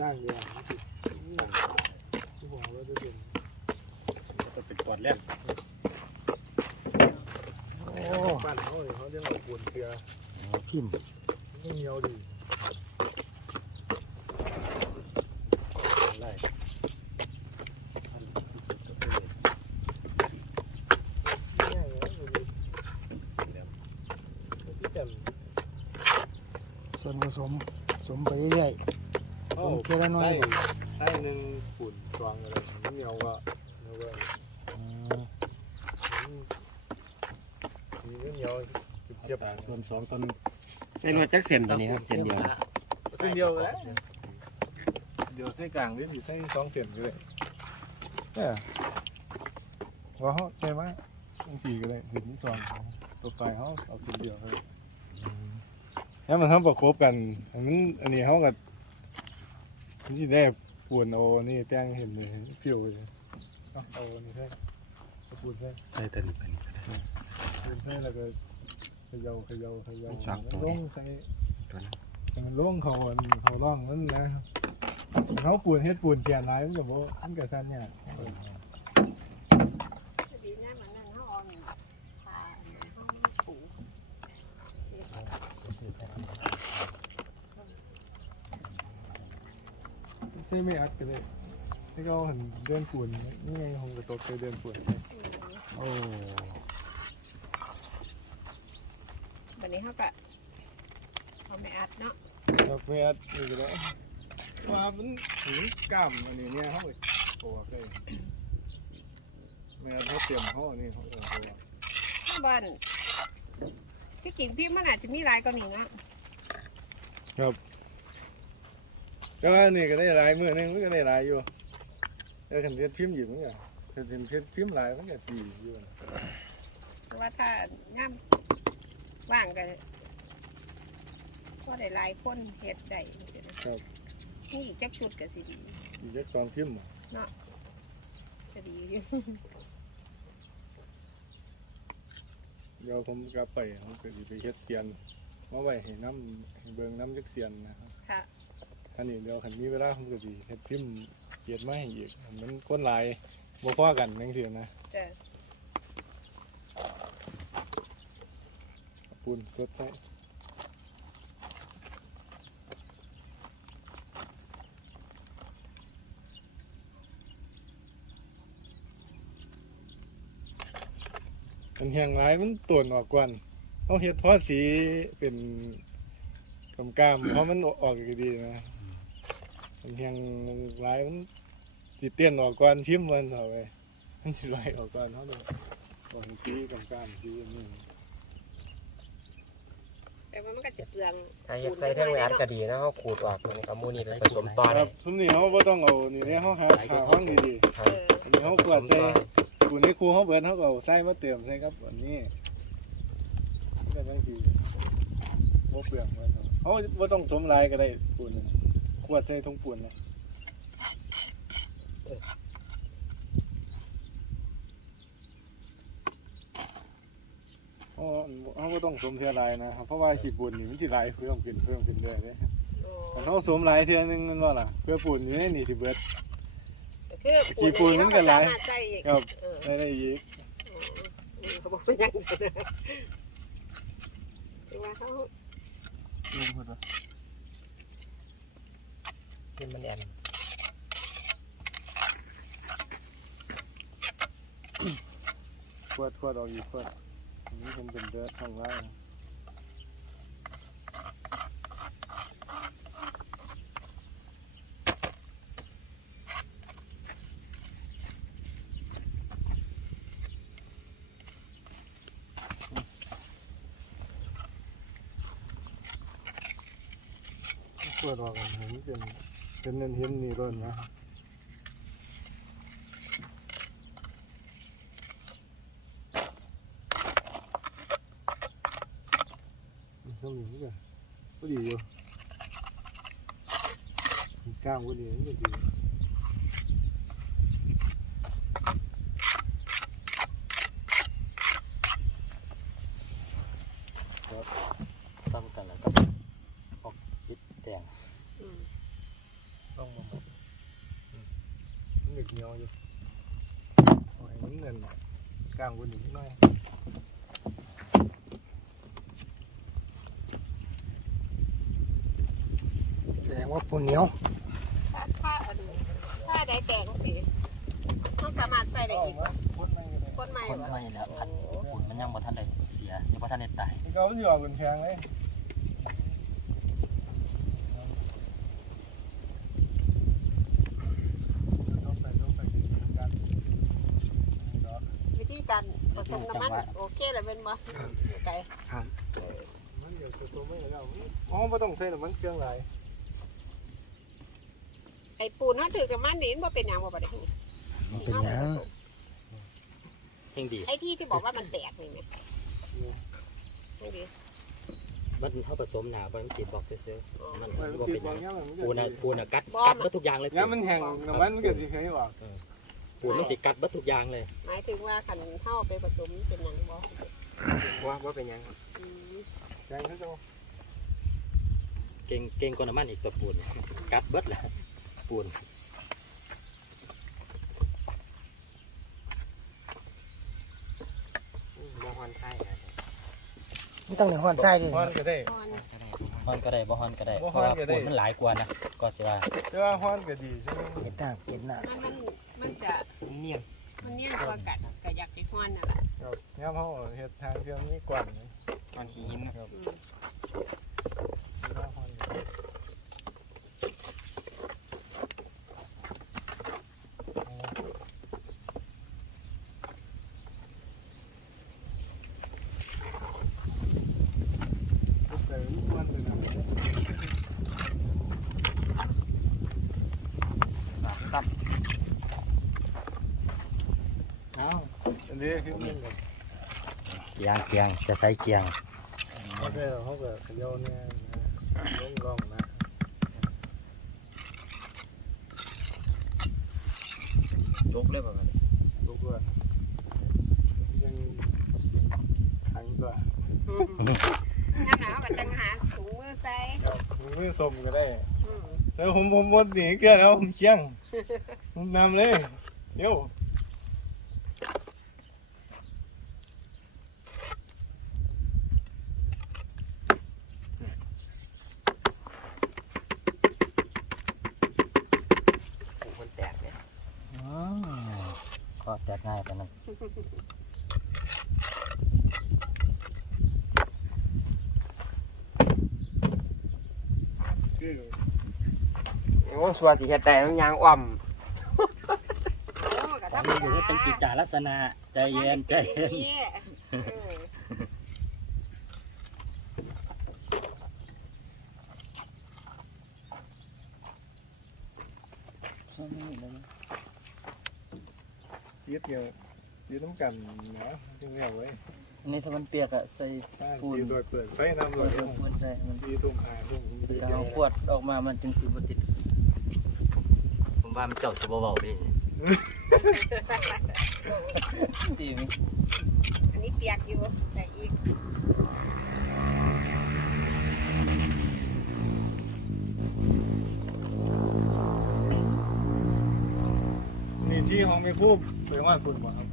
จ้างเดียวที่บอกว่าจะเป็นก็เป็นก่อนแล่นโอ้ปั้นเขาเลยเขาเรียกว่าปูนเกลือพิมพ์ต้องเหนียวดีไล่ส่วนผสมสมไปเรื่อยๆ ผสมแค่ละน้อยบ่ใส่หนึ่งปูนตวงอะไรเหนียวก็เหนียวก็อืมมีเหนียวเจ็บส่วนสองตอนเส้นว่าจักเส้นตัวนี้ครับเส้นเดียวเส้นเดียวเลยเดียวเส้นกลางนี่มีเส้นสองเส้นเลยเนี่ยว่าเขาใช่ไหมต้องสี่ก็เลยถึงสองตัวไปเขาเอาเส้นเดียวเลยแล้วมันทำประกบกันอันนั้นอันนี้เขากับมั นจะได้ปวนเอานี่แจ้งเห็นเลยผิวเลยเอาเอานี่ใช่เอาปูนใช่ใส่ตัวนี้ไปนี่ก็ได้ปูนใช่แล้วก็เขย่าเขย่าเขย่าสองตัวลนี่งใส่ตัวนั้นแต่มันล่วงเขาอันเขาล่องนั่นนะเขาปูนเฮ็ดปูนแก่ร้ายมันก็บ่มันก็สั้นเนี่ย ดีนะมันนั่นเขาเออมผ่าเขาผู ใช่ไม่อัดกันเลยให้เขาหันเดินปูนนี่ไงคงกระตกไปเดินปูนโอ้วันนี้เขาก็เขาไม่อัดเนาะเราไม่อัดนี่ก็ได้ว่ามันถึงกล้ามอันนี้เนี่ยเขาโอ้โหเลยไม่อัดเขาเตรียมเขาอันนี้เขาเออเขาว่าข้างบ้านที่กิ่งพี่มันอาจจะมีหลายกว่านี้เนาะแต่ว่านี่ก็ได้หลายมือนึงมันก็ได้หลายอยู่แต่คันเฮ็ดพิมพ์อยู่มันก็คันเฮ็ดพิมพ์หลายมันก็ดีอยู่นะเพราะว่าถ้าย่ามว่างกันก็ได้หลายคนเฮ็ดได้นะครับนี่อีกจักชุดก็สิดีอีกจักสองพิมพ์จะดีอยู่เดี๋ยวผมกลับไปผมก็สิไปเฮ็ดเสียนมาไว้ให้น้ำให้เบิ่งน้ำจักเสียนนะครับค่ะ อันนี้เดี๋ยวคันมีเวลาผมก็สิเฮ็ดพิมพ์เกียรติมาให้อีกให้มันคนหลายบ่พอกันจังซี่นะจะปูนสดใสอันแห้งหลายมันตวนออกก่อนเขาเฮ็ดพอสีเป็นกำกามเพราะมันออกดีๆนะ อันแห้งหลายมันสิเตี้ยนออกก่อนพิมพ์มันเอาไปมันสิไหลออกก่อนเขาเลยบอกให้สีกำกามสีอันนี้แต่ว่ามันก็จะเปลืองถ้าอยากใส่เท่งไว้อัดก็ดีนะเขาขูดออกมันก็มูนี่ไปผสมต่อคได้รับซุมนี้เขาบ่ต้องเอานี่เนี่ยเขาหาหาห้องดีครัเอบอๆอันนี้เขากวาดใส่ปูนในครูเขาเบิดเขาก็เอาใส่มาเติมใส่ครับอันนี้มันก็จังซี่บ่เปลืองมันเนาะเขาบ่ต้องสมลายก็ได้ปูนน่ะข วดใส่ถุงปูนนะเขาเขาบ่ต้องสมเทียลายนะครับเพราะว่าขี้ปูนนี่มันสิลายเพิ่มขึ้นเพิ่มขึ้นเรื่อยๆเด้โอ้แต่เขาสวมหลายเทื่อนึงนั่นว่าล่ะเพื่อปูนอยู่ในนี่สิเบิดคือขี้ปูนมันก็หลายเรสมรถใส่อีกครับเออได้ได้อีกอืมเขาบอกเป็นอยังไงคือว่าเขา ขึ้นมันแอนขวดขวดออกอีกขวดนนี้ผมเป็นเดือดสองไร่นะขวดออกกันเห็นเป็น เป็นเน้นเห็นนี่ร่นนะต้องมีก็ก็ดีอยู่มีกล้ามก็ดีมันก็ดี ซ้ำกันแล้วก็ออกยิดแดง อืม ต้องม ด็กเหนียวอยู่โอ้ยมันเงิน กลางวันนิดหน่อยแสดงว่าปูเหนียวถ้าถ้าอันถ้าได้แกงสิเขาสามารถใส่ได้เอาอีกมาคนมันก็ได้คนใหม่คนบ่ไม่แล้วพันปูนมันยังบ่ทันได้เสียยังบ่ทันได้ตายเขาหยอกกันแพงเลยต้องไปต้องไปดูกันเนาะ วิ ธีการผสมน้ำมันโอเคแล้วเป็นบ่ไก่มันเดี๋ยวจะตัวไม่แล้วอ๋อไม่ต้องใส่น้ำมันเครื่องหลายไอ้ปูนน่าถือกับมันนี่มันบ่เป็นหยังบ่บัดนี้มันเป็นหยังเฮงดีไอ้ที่ที่บอกว่ามันแตกนี่แหมนี่ดิมันเฮาผสมหนาไปมันติดบอกซื่อๆมันมันบ่ติเป็ดนหบายังงอย่างมันปูน่ะปูน่ะกัดบ่กัดเบิดทุกอย่างเลยย่างมันแห้งน้ำมันมันก็สิเคยออก ปูนมันสิกัดเบิดทุกอย่างเลยหมายถึงว่าคันเฮาไปผสมเป็นหยังบ่ว่าว่าเป็นหยังอืมแกงเขาจะเก่งเก่งกว่าน้ำมันอีกตัวปูนกัดเบิดแหละปูนบ่ฮอนไส้อะมันต้องในห้อนไส้ดิฮอนก็ได้ อ่อน ฮอนก็ได้บ่ฮอนก็ได้บ่เพฮอนราะว่าก็ได้ ปูนมันหลายกว่านะก็สิว่าแต่ว่าฮอนก็ดีใช่ไหมเก็ดหน้าเก็ดหน้ามันมันมันจะเนียนมันเนี่ยตัวกัดก็อยากให้ฮ้อนนั่นล่ะครับย่ามเขาเห็ดทางเชื่อมนี่กวนเลย ตอนขี้หินนะครับอืม ว่าฮอนก็ได้แต่มันเป็นอะไร สามตับ อ้าวอั นนี้คือมันแบบเกียงเกียงจะใช้เกียงเขาได้เขาแบบเขย่าเนี่ยนะลงร่องนะยกเลยบ่กันลูกเรือยังขังตัวน้ำหนาวก็จังหาถุงมือใส่ครับมือสมก็ได้อืมแต่ผมผมบดหนีเกลือแล้วผมเชียงผมนำเลยเดี๋ยว ปูมันแตกเนี่ย อ๋อก็แตกง่ายปานนั้น คือ โอ้สัวสิเฮ็ดแต่มันยางอ่อมโอ้ก็ธรรมนี่ดาอยู่เป็นกิจจาลักษณะใจเย็นใจเย็นเออยึดเกี่ยว ยึดน้ำกันนะจึงเรียกไว้อันนี้ถ้ามันเปียกอะใส่ถ้าตีโดยเปิดไฟน้ำขเลวดยมันใส่มันตีทุ่มหาทุ่มดีถ้าเอาขวดออกมามันจึงสิบ่ติด ผมว่ามันเจ้าสิบ่เว้าดิตีมอันนี้เปียกอยู่แต่อีกนี่ที่ของไม่คู่ไปว่าคุณบ่ครับ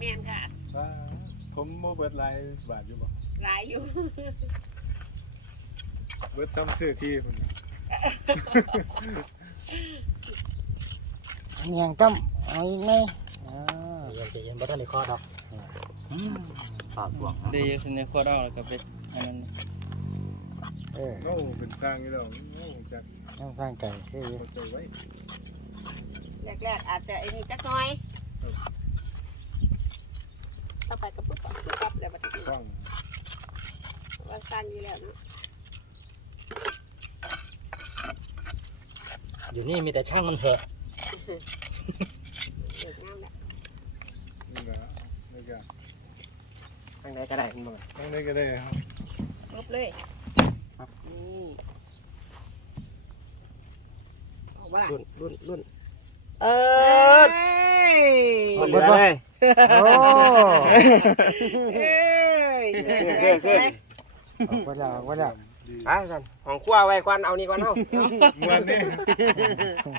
แม่นค่ะ ว่าผมโมเบิดลายบาทอยู่บ่หลายอยู่ เบิดซ้ำซื้อที่คุณอันนี้ยังต้มเอาอีกไหมอ่าใจเย็นใจเย็นบ่ทันได้คอดอกอืมฝากห่วงนะเดี๋ยวสิในขวดออกแล้วก็ไปอันนั้นเออโอ้เป็นสร้างนี่แล้วโอ้จากต้องสร้างไก่เฮ้ยเอาตัวไว้แรกๆอาจจะไอ้นี่จักหน่อย ต่อไปก็ปุ๊บปั๊บปุ๊บปั๊บเดี๋ยวมันจะกล้องว่าสั้นอยู่แล้วเนาะอยู่นี่มีแต่ช่างมันเถอะเลิกงามแล้วนี่ก็นี่ก็ทางใดก็ได้คุณบ่ทั้งนี้ก็ได้ครับปุ๊บเลยนี่ออกมารุ่นรุ่นรุ่นเอ้ย หมดเหลือเลย โอ้เอ้ยสวยสวยออกไปแล้วออกไปแล้วดดีไปสั่นของครัวไว้ก่อนเอานี่ก่อนเฮาม่วนนี่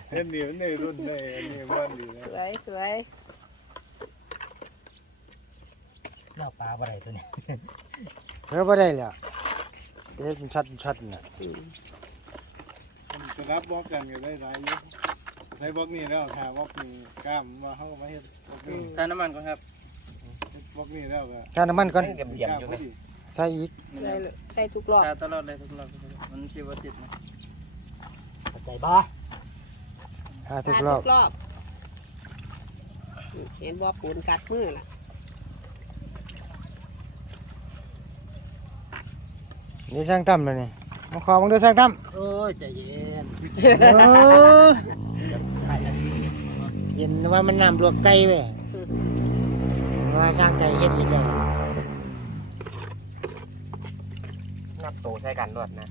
เล่นดีมันในรุ่นได้อันนี้ม่วนดีนะสวยสวยเราปลาบ่ได้ตัวนี้เพื่อบ่ได้แล้วเฮ็ดเป็นชัดเป็นชัดน่ะสลับบอกกันก็ได้หลายอยู่ ใช้บล็อกนี้แล้วหาบล็อกนี้กล้ามมาเฮามาเฮ็ดบล็อกนี้ทานน้ำมันก่อนครับเฮ็ดบล็อกนี้แล้วก็ทานน้ำมันก่อนเหลี่ยมๆอยู่ไหมใส่อีกใส่เลยใส่ทุกรอบทาตลอดเลยทุกรอบมันชีวติดนะเข้าใจบ่หาทุกรอบทุกรอบ เห็นบ่ปูนกัดมือล่ะนี่สร้างตั้มเลยนี่มาขอมึงดูสร้างตั้มโอ้ยใจเย็นเออใช่แล้ว เย็นว่ามันน้ำลวกไก่เว้ยว่าสร้างไก่เฮ็ดอีกแล้วนับโตใส่กันรวดนะ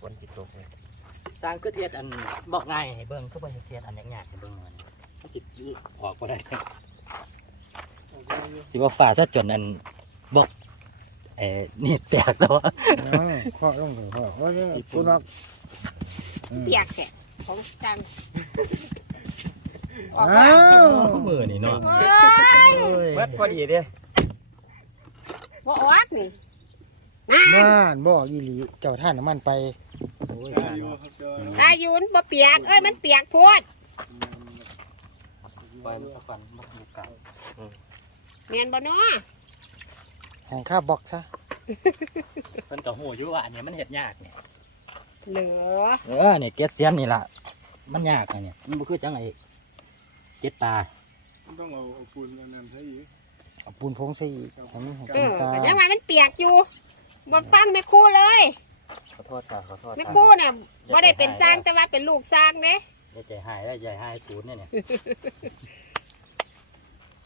ฝนสิตกเลยสร้างคือเทียดอันบอกง่ายให้เบิ่งคือบ่เฮ็ดเทียดอันยากๆให้เบิ่งมันมันสิออกบ่ได้สิว่าฝ่าซะจนอันบอกเอ่อนี่แตกซะว่าอ๋อเคาะลงเลยเคาะโอ้ยคุณว่า เปียกแกะของจังออกอ้ามาวมือนี่เนาะเอ้ยเบิดพอดีเด้บ่ออกนี่นั่นบ้านบ่อีหลีเจ้าท่านน้ำมันไปโอ้ยได้อยู่ครับเจ้าตายุนบ่เปียกเอ้ยมันเปียกโพดปล่อยมันสักวันบ่มีกลับเมียนบ่เนาะแห่งข้าบอกซะเพิ่นก็ฮู้อยู่ว่าอันเนี้ยมันเฮ็ดยากเนี่ย เหลือเออเนี่ยเก็ดเสียนนี่ล่ะ มันยากอันเนี่ยมันบ่คือจังไอ้เก็ดปลาต้องเอาเอาปูนอันนั้นใส่อีกเอาปูนผงใส่อีกให้มันเอเป็นอตาก็ยังว่ามันเปียกอยู่บ่ฟังแม่ครู่เลยขอโทษค่ะขอโทษแม่ค่ะครู่น่ะบ่ได้เป็นสร้างแต่ว่าเป็นลูกสร้างเด้อย่าใจหายแล้วอย่าหายศูนย์เนี่ยเนี่ย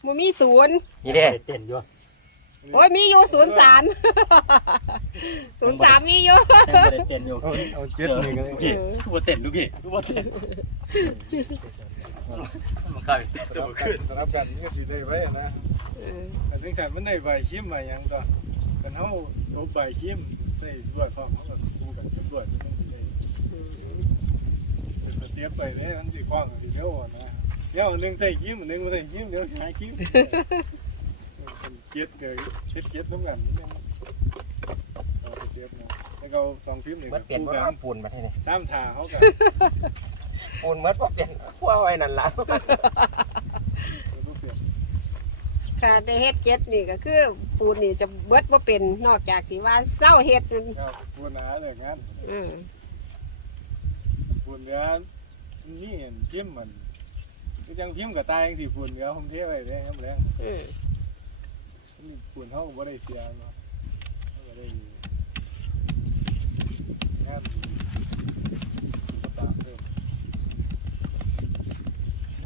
บ่มีศูนย์นี่เด้เต้นอยู่ โอ้ยมีอยู่ศูนย์สามศูนย์สามมีอยู่ยังบ่ได้เต้นอยู่เอาเอาเจ็ดนี่ก็ได้กี่บ่เต้นดูกี่บ่เต้นมันกลายเป็นเต้นสตัวลับกัขึ้นนสลับกันก็สิได้ไว้นะเออแต่ถึงแต่มันได้ใบชิมมาหยังก็กันเฮาลบใบชิมใส่รวดพร้อมเฮาก็คู่กันกับรวดมันสิได้อืมเป็นสเตียบไปเลยมันสิกว้างสิเดียวนะเดี๋ยวอันหนึงใส่ชิมอันหนึงบ่ใส่ชิมเดี๋ยวสิหายชิม เป็นเจ็ดเกยเจ็ดเจ็ดน้ำกันนี่นะเอาไปเจ็ดนะแล้วก็เอาสองชิมนี่เบิดเปลี่ยนคู่บ่กันเอาปูนมาให้นี่ตามท่าเขาก็ปูนเบิดบ่เปลี่ยนครัวไว้นั่นล่ะเอาลูกเปลี่ยนค่ะได้เฮ็ดเก็ดนี่ก็คือปูนนี่จะเบิดบ่เป็นนอกจากที่ว่าเศร้าเฮ็ดนั่นเอาปูนหนาเลยงั้นอืมปูนเนื้อนี่เห็นพิมพ์มันก็ยังพิมพ์กับตายยังสิปูนเนื้อผมเทไว้เลยครับแรงอืมนี่ ปูนเขาก็บ่ได้เสียเนาะเขาก็ได้งานตามเพิ่ม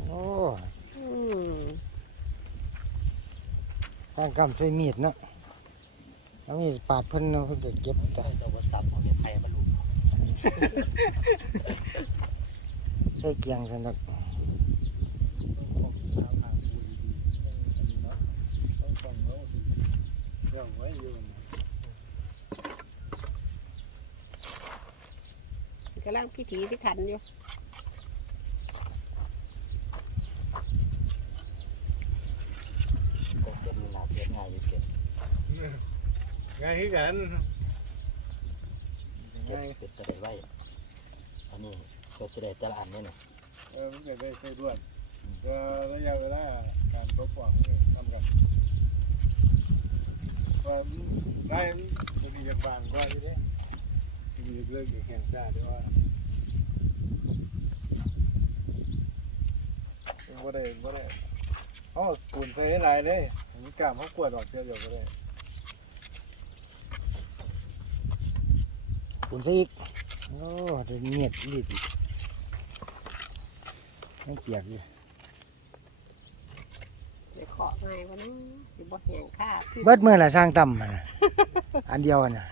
โอ้อืมสร้างกรรมใส่มีดเนาะเอามีดปาดเพิ่นเนาะเพิ่นก็เก็บจ้ะเจ้าบ่ซับของเฮ็ดไทยบ่รู้ใส่เกียงซั่นดอก ต้องตามหาปูนดีๆอันนี้เนาะต้องฟังเขาสิ เรื่องไว้อยู่นะกำลังพิถีพิถันอยู่ก็เต้นนี่น่าเสียง่ายอยู่เก็บง่ายคือกันเก็บง่ายเป็ดจะได้ไว้ อันนี้ก็สิได้แต่ละอันเนี่ยน่ะเออมันจะได้ใช้ด่วนก็ระยะเวลาการตกหวังนี่ทำกัน ว่าได้มันมีจากบานกว่าอยู่เด้มีเรื่องอย่างแข่งชาติด้วยว่าบ่ได้บ่ได้เขาปูนใส่ให้หลายเลยมีกล้ามเขากวดออกเดียวเดียวก็ได้ปูนใส่อีก โอ้เดี๋ยวเมียดรีดอีกยังเปียกอยู่เดี๋ย ขอไงวะนึงสิบ่แหงค่าคือเบิดมื้อละสร้างต่ำหั่นน่ะ อันเดียวอะน่ะ